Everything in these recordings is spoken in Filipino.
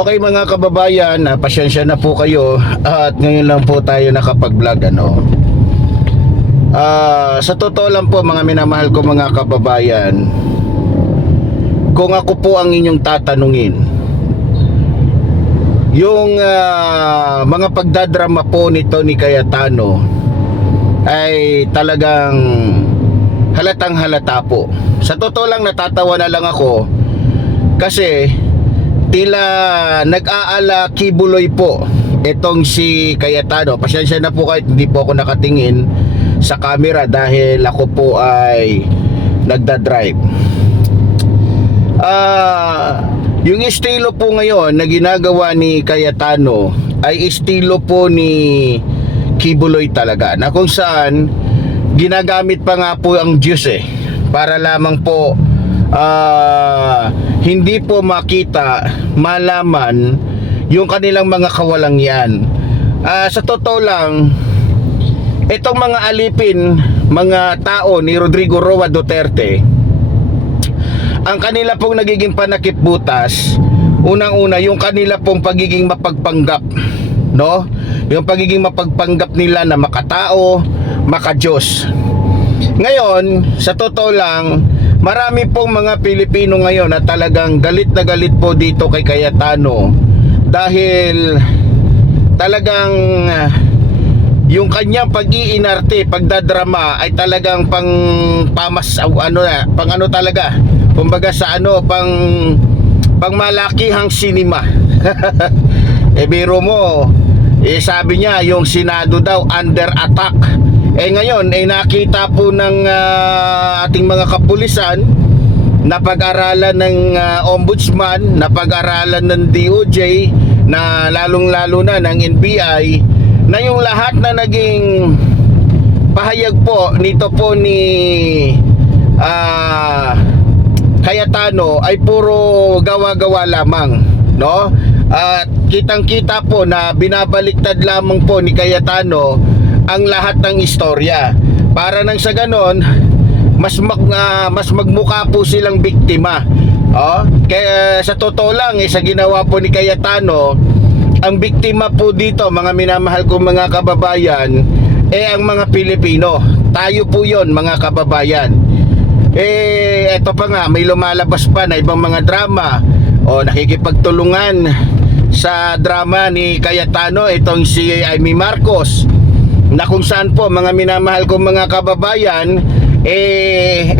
Okay mga kababayan, pasensya na po kayo at ngayon lang po tayo nakapag-vlog sa totoo lang po mga minamahal ko mga kababayan, kung ako po ang inyong tatanungin, yung mga pagdadrama po ni Tony Cayetano ay talagang halatang halata po. Sa totoo lang natatawa na lang ako kasi tila nag-aala kibuloy po itong si Cayetano. Pasensya na po kahit hindi po ako nakatingin sa camera dahil ako po ay nagdadrive. Yung estilo po ngayon na ginagawa ni Cayetano ay estilo po ni kibuloy talaga, na kung saan ginagamit pa nga po ang Diyos para lamang po hindi po makita, malaman yung kanilang mga kawalangian. Sa totoo lang, itong mga alipin, mga tao ni Rodrigo Roa Duterte, ang kanila pong nagiging panakip-butas, unang-una yung kanila pong pagiging mapagpanggap, no? Yung pagiging mapagpanggap nila na makatao, makadiyos. Ngayon, sa totoo lang, marami pong mga Pilipino ngayon na talagang galit na galit po dito kay Cayetano dahil talagang yung kanyang pag-iinarte, pagdadrama ay talagang pang pamas pang ano talaga. Kumbaga sa pang malakihang sinima. Biro mo, sabi niya yung Senado daw under attack. Ngayon nakita po ng ating mga kapulisan, napag-aralan ng ombudsman, napag-aralan ng DOJ, na lalong-lalo na ng NBI, na yung lahat na naging pahayag po nito po ni Cayetano ay puro gawa-gawa lamang, no? At kitang-kita po na binabaliktad lamang po ni Cayetano ang lahat ng istorya para nang sa ganon mas magmukha po silang biktima. Kaya sa totoo lang sa ginawa po ni Cayetano, ang biktima po dito mga minamahal kong mga kababayan ang mga Pilipino. Tayo po yon mga kababayan. Eto pa nga, may lumalabas pa na ibang mga drama nakikipagtulungan sa drama ni Cayetano itong si Amy Marcos, na kung saan po mga minamahal kong mga kababayan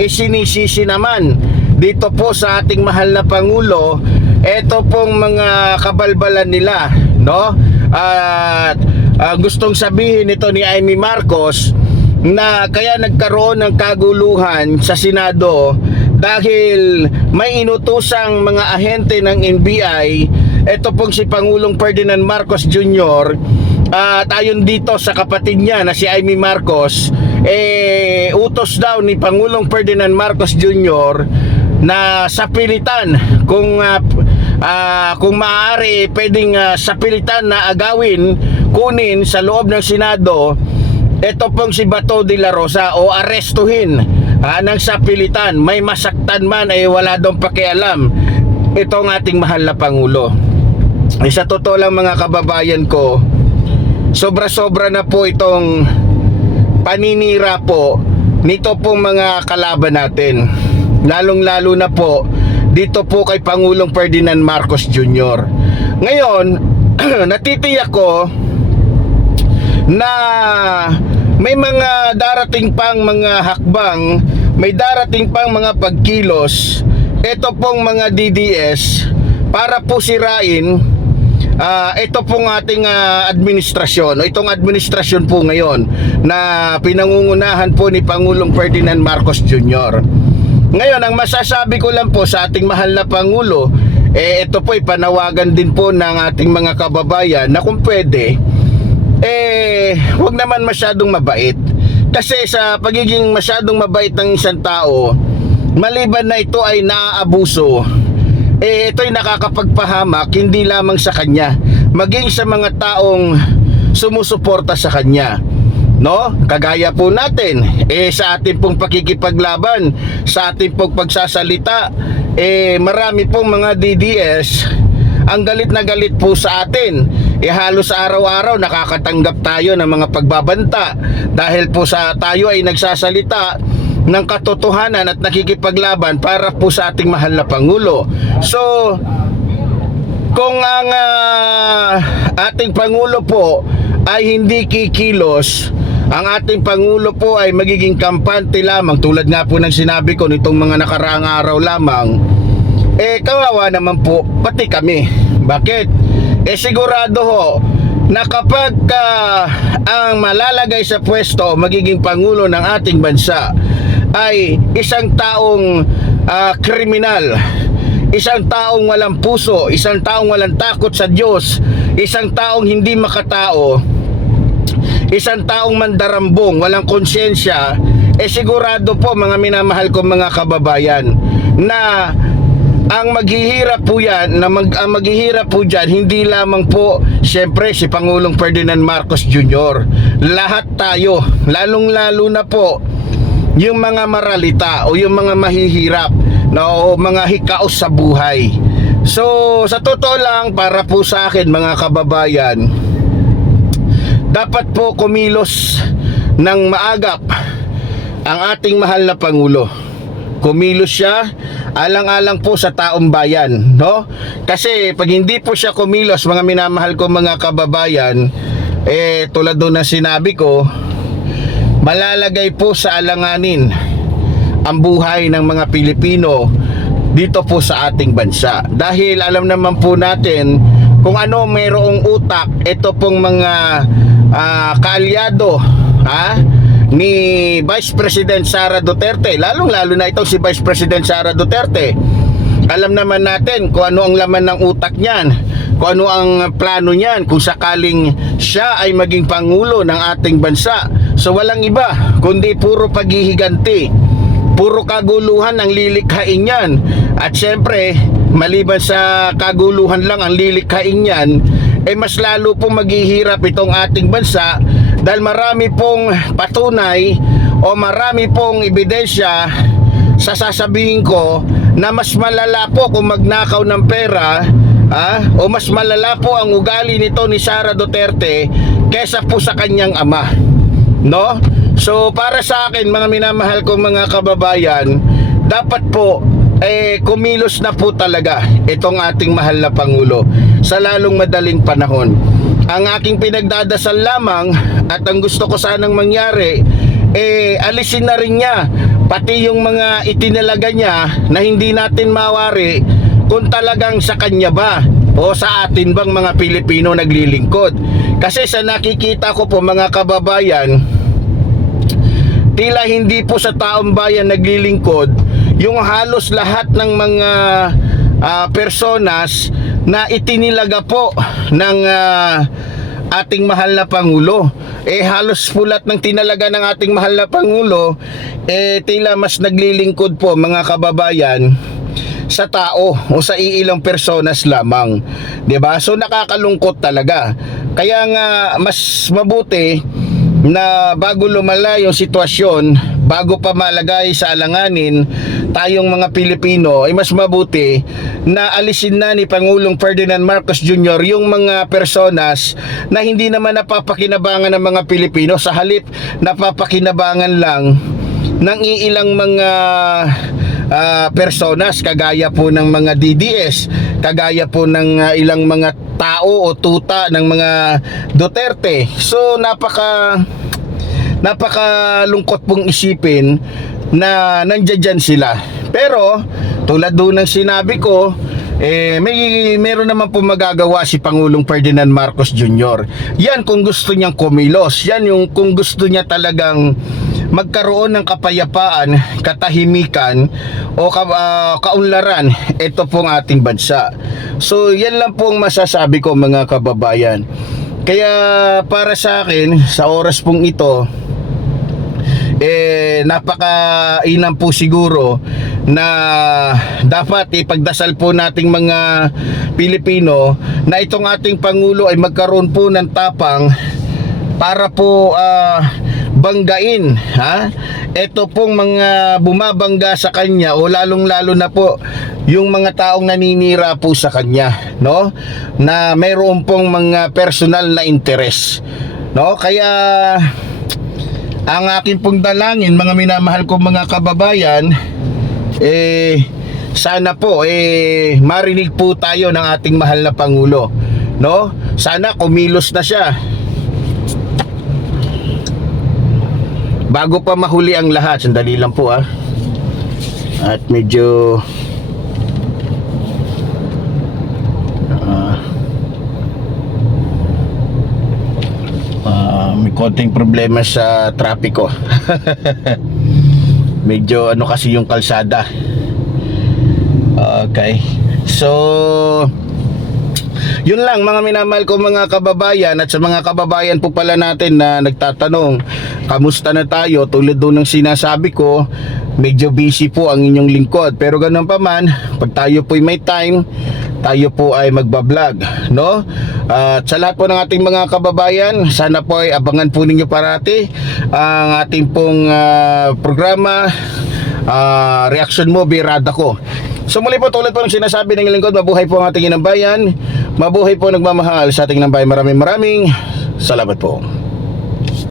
sinisisi naman dito po sa ating mahal na Pangulo eto pong mga kabalbalan nila, no? At gustong sabihin nito ni Amy Marcos na kaya nagkaroon ng kaguluhan sa Senado dahil may inutusang mga ahente ng NBI eto pong si Pangulong Ferdinand Marcos Jr. At ayon dito sa kapatid niya na si Amy Marcos, utos daw ni Pangulong Ferdinand Marcos Jr. na sapilitan kung maaari pwedeng sapilitan na agawin, kunin sa loob ng Senado ito pong si Bato de la Rosa o arestuhin ng sapilitan. May masaktan man ay wala daw pakialam itong ating mahal na Pangulo. Sa totoo lang mga kababayan ko, sobra-sobra na po itong paninira po nito pong mga kalaban natin, lalong-lalo na po dito po kay Pangulong Ferdinand Marcos Jr. Ngayon natitiyak ko na may mga darating pang mga hakbang, may darating pang mga pagkilos ito pong mga DDS para po sirain ito pong ating administrasyon, o itong administrasyon po ngayon na pinangungunahan po ni Pangulong Ferdinand Marcos Jr. Ngayon, ang masasabi ko lang po sa ating mahal na Pangulo, ito po panawagan din po ng ating mga kababayan na kung pwede, wag naman masyadong mabait. Kasi sa pagiging masyadong mabait ng isang tao, maliban na ito ay naaabuso, ito'y nakakapagpahamak hindi lamang sa kanya, maging sa mga taong sumusuporta sa kanya, no? Kagaya po natin sa ating pong pakikipaglaban, sa ating pong pagsasalita, marami pong mga DDS ang galit na galit po sa atin. Halos araw-araw nakakatanggap tayo ng mga pagbabanta dahil po sa tayo ay nagsasalita ng katotohanan at nakikipaglaban para po sa ating mahal na Pangulo. So, kung ang ating Pangulo po ay hindi kikilos, ang ating Pangulo po ay magiging kampante lamang, tulad nga po ng sinabi ko nitong mga nakaraang araw lamang, kawawa naman po pati kami. Bakit? Sigurado ho na kapag ang malalagay sa pwesto magiging Pangulo ng ating bansa ay isang taong kriminal, isang taong walang puso, isang taong walang takot sa Diyos, isang taong hindi makatao, isang taong mandarambong, walang konsyensya, sigurado po mga minamahal ko mga kababayan na ang maghihirap po yan, ang maghihirap po dyan, hindi lamang po siyempre si Pangulong Ferdinand Marcos Jr. Lahat tayo, lalong-lalo na po yung mga maralita o yung mga mahihirap o mga hikaos sa buhay. So sa totoo lang, para po sa akin mga kababayan, dapat po kumilos ng maagap ang ating mahal na Pangulo. Kumilos siya alang-alang po sa taong bayan, no? Kasi pag hindi po siya kumilos, mga minamahal ko mga kababayan, tulad doon na sinabi ko, malalagay po sa alanganin ang buhay ng mga Pilipino dito po sa ating bansa. Dahil alam naman po natin kung ano mayroong utak ito pong mga kaalyado ni Vice President Sara Duterte, lalong-lalo na ito si Vice President Sara Duterte. Alam naman natin kung ano ang laman ng utak niyan, kung ano ang plano niyan kung sakaling siya ay maging Pangulo ng ating bansa. So walang iba kundi puro paghihiganti, puro kaguluhan ang lilikhain niyan. At syempre, maliban sa kaguluhan lang ang lilikhain niyan, mas lalo pong maghihirap itong ating bansa dahil marami pong patunay o marami pong ebidensya sa sasabihin ko na mas malala po kung magnakaw ng pera o mas malala po ang ugali nito ni Sara Duterte kesa po sa kanyang ama, no? So para sa akin mga minamahal kong mga kababayan, dapat po kumilos na po talaga itong ating mahal na Pangulo sa lalong madaling panahon. Ang aking pinagdadasal lamang at ang gusto ko sanang mangyari, alisin na rin niya pati yung mga itinalaga niya na hindi natin mawari kung talagang sa kanya ba o sa atin bang mga Pilipino naglilingkod. Kasi sa nakikita ko po mga kababayan, tila hindi po sa taong bayan naglilingkod yung halos lahat ng mga personas na itinilaga po ng ating mahal na Pangulo. Halos pulat ng tinalaga ng ating mahal na Pangulo, tila mas naglilingkod po mga kababayan sa tao o sa iilang personas lamang, 'di ba? So nakakalungkot talaga. Kaya nga mas mabuti na bago lumala yung sitwasyon, bago pa malagay sa alanganin tayong mga Pilipino, ay mas mabuti na alisin na ni Pangulong Ferdinand Marcos Jr. yung mga personas na hindi naman napapakinabangan ng mga Pilipino, sa halip napapakinabangan lang ng iilang mga personas kagaya po ng mga DDS, kagaya po ng ilang mga tao o tuta ng mga Duterte. So napakalungkot pong isipin na nandiyan sila. Pero tulad doon ng sinabi ko, meron naman po magagawa si Pangulong Ferdinand Marcos Jr. Yan kung gusto niyang kumilos, yan yung kung gusto niya talagang magkaroon ng kapayapaan, katahimikan o kaunlaran ito pong ating bansa. So yan lang po ang masasabi ko mga kababayan. Kaya para sa akin sa oras pong ito, napakainam po siguro na dapat ipagdasal po nating mga Pilipino na itong ating Pangulo ay magkaroon po ng tapang para po banggain, ha? Ito pong mga bumabangga sa kanya, o lalong-lalo na po yung mga taong naninira po sa kanya, no? Na mayroon pong mga personal na interest, no? Kaya ang akin pong dalangin, mga minamahal kong mga kababayan, sana po marinig po tayo ng ating mahal na Pangulo, no? Sana kumilos na siya bago pa mahuli ang lahat. Sandali lang po, at medyo may konting problema sa trapiko. Medyo ano kasi yung kalsada. Okay, so yun lang mga minamahal ko mga kababayan. At sa mga kababayan po pala natin na nagtatanong, kamusta na tayo? Tulad doon ng sinasabi ko, medyo busy po ang inyong lingkod. Pero ganun pa man, pag tayo po may time, tayo po ay magbablog, no? At sa lahat po ng ating mga kababayan, sana po ay abangan po ninyo parati ang ating pong programa, Reaction Mo Birada Ko. So muli po, tulad po ng sinasabi ng lingkod, mabuhay po ang ating inang bayan, mabuhay po nagmamahal sa ating inang bayan. Maraming salamat po.